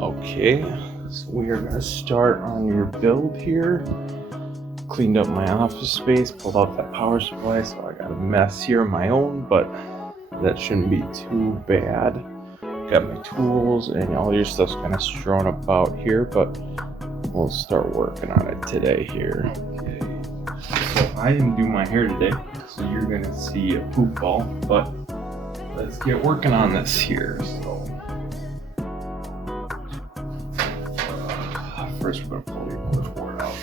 Okay, so we are going to start on your build here. Cleaned up my office space, pulled out that power supply, so I got a mess here of my own, but that shouldn't be too bad. Got my tools and all your stuff's kind of strewn about here, but we'll start working on it today here. Okay, so I didn't do my hair today, so you're going to see a poop ball, but let's get working on this here. So first we're going to pull your motherboard out.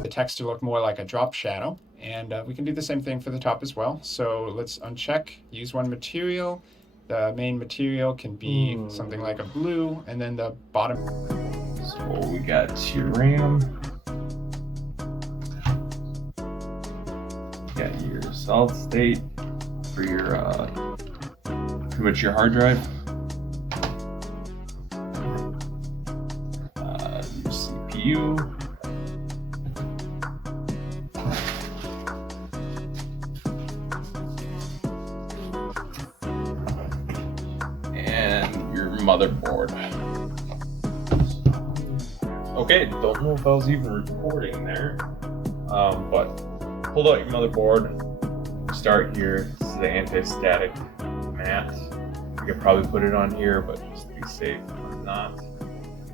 The text to look more like a drop shadow, and we can do the same thing for the top as well. So let's uncheck, use one material. The main material can be something like a blue, and then the bottom. So we got your RAM, got your solid state for your pretty much your hard drive, your CPU, and your motherboard. Okay, don't know if I was even recording there, but pulled out your motherboard. Start here. This is the anti-static mat. You could probably put it on here, but just to be safe, I'm not.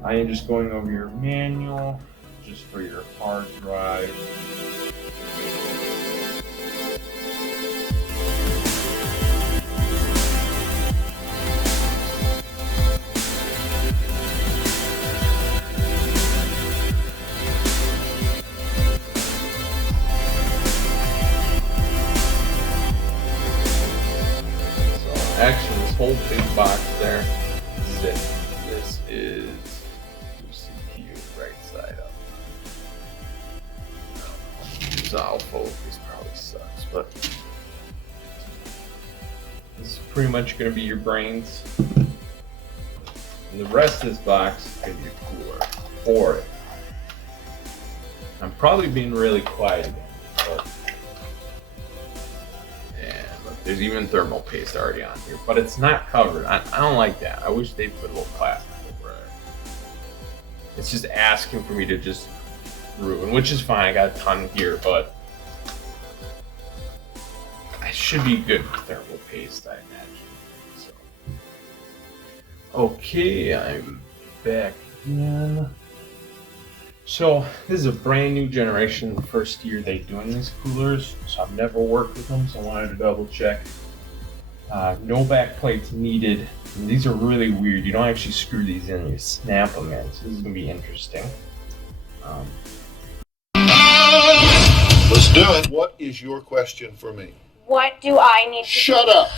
I am just going over your manual, just for your hard drive. Actually, this whole big box there is it. This is your CPU right side up. This autofocus probably sucks, but this is pretty much going to be your brains. And the rest of this box is going to be cooler for it. I'm probably being really quiet again, but there's even thermal paste already on here, but it's not covered. I don't like that. I wish they'd put a little plastic over there. It's just asking for me to just ruin, which is fine. I got a ton here, but I should be good with thermal paste, I imagine. So, okay, I'm back again. So this is a brand new generation, the first year they doing these coolers, so I've never worked with them, so I wanted to double check. No back plates needed. And these are really weird. You don't actually screw these in, you snap them in, so this is gonna be interesting. Let's do it. What is your question for me? What do I need to Shut up.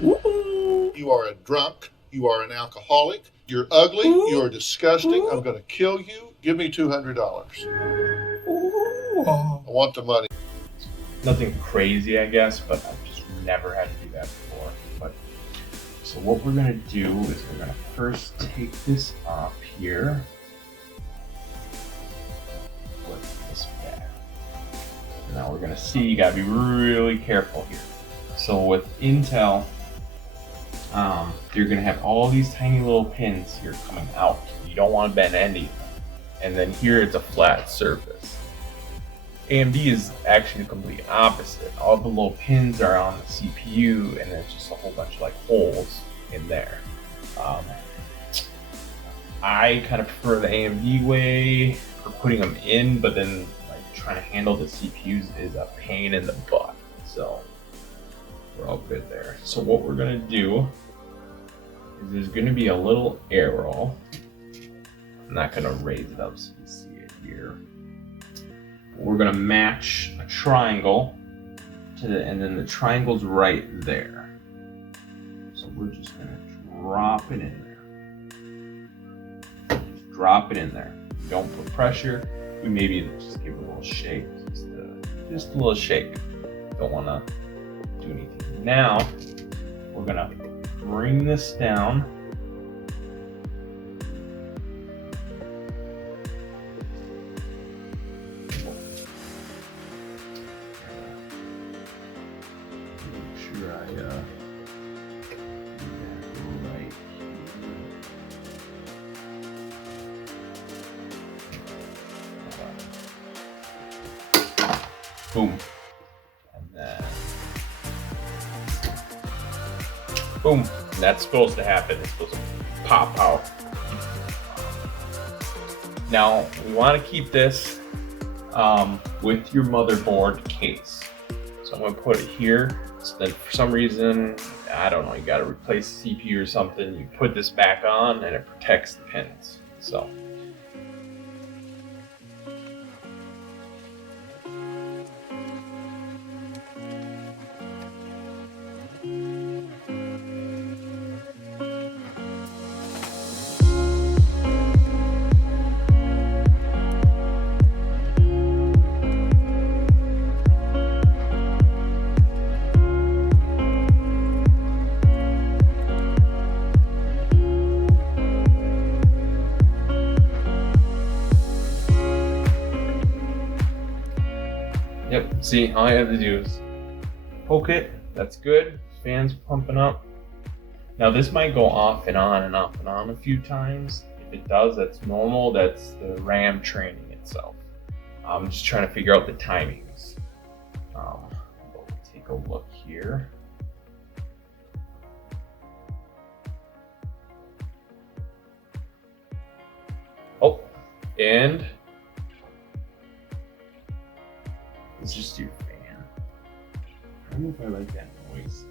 You are a drunk. You are an alcoholic. You're ugly. You are disgusting. I'm going to kill you. Give me $200. I want the money. Nothing crazy, I guess, but I've just never had to do that before. But so what we're gonna do is we're gonna first take this off here. Put this back. Now we're gonna see. You gotta be really careful here. So with Intel, you're gonna have all these tiny little pins here coming out. You don't want to bend any of them. And then here it's a flat surface. AMD is actually the complete opposite. All the little pins are on the CPU, and there's just a whole bunch of like holes in there. I kind of prefer the AMD way for putting them in, but then like trying to handle the CPUs is a pain in the butt. So we're all good there. So what we're gonna do is there's gonna be a little arrow. I'm not gonna raise it up so you see it here. We're gonna match a triangle to the, and then the triangle's right there. So we're just gonna drop it in there. Just drop it in there. Don't put pressure. We maybe just give it a little shake, just a little shake. Don't wanna do anything. Now we're gonna bring this down. right here. Boom. And then boom. And that's supposed to happen. It's supposed to pop out. Now we want to keep this with your motherboard case. So I'm going to put it here. So then for some reason, I don't know, you got to replace the CPU or something. You put this back on and it protects the pins. So. Yep, see, all I have to do is poke it. That's good. Fan's pumping up. Now this might go off and on and off and on a few times. If it does, that's normal. That's the RAM training itself. I'm just trying to figure out the timings. We'll take a look here. Oh, and it's just your fan. I don't know if I like that noise.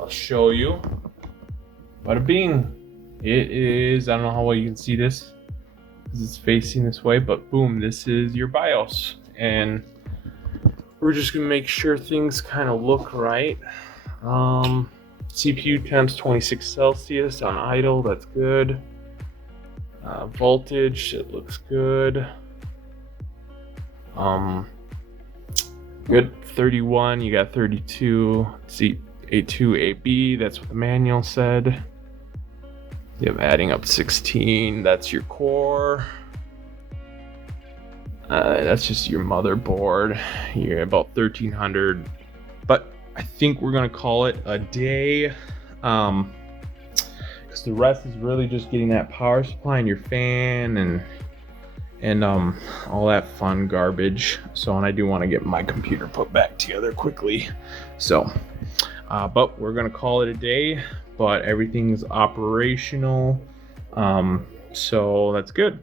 I'll show you. Bada bing. It is, I don't know how well you can see this because it's facing this way, but boom, this is your BIOS. And we're just gonna make sure things kind of look right. CPU temps 26 Celsius on idle, that's good. Voltage, it looks good. Good, 31, you got 32, see A2, AB, that's what the manual said. You have adding up 16, that's your core. That's just your motherboard. You're about 1300, but I think we're gonna call it a day. Because the rest is really just getting that power supply and your fan and all that fun garbage. So, and I do want to get my computer put back together quickly. So, but we're gonna call it a day. But everything's operational. So that's good.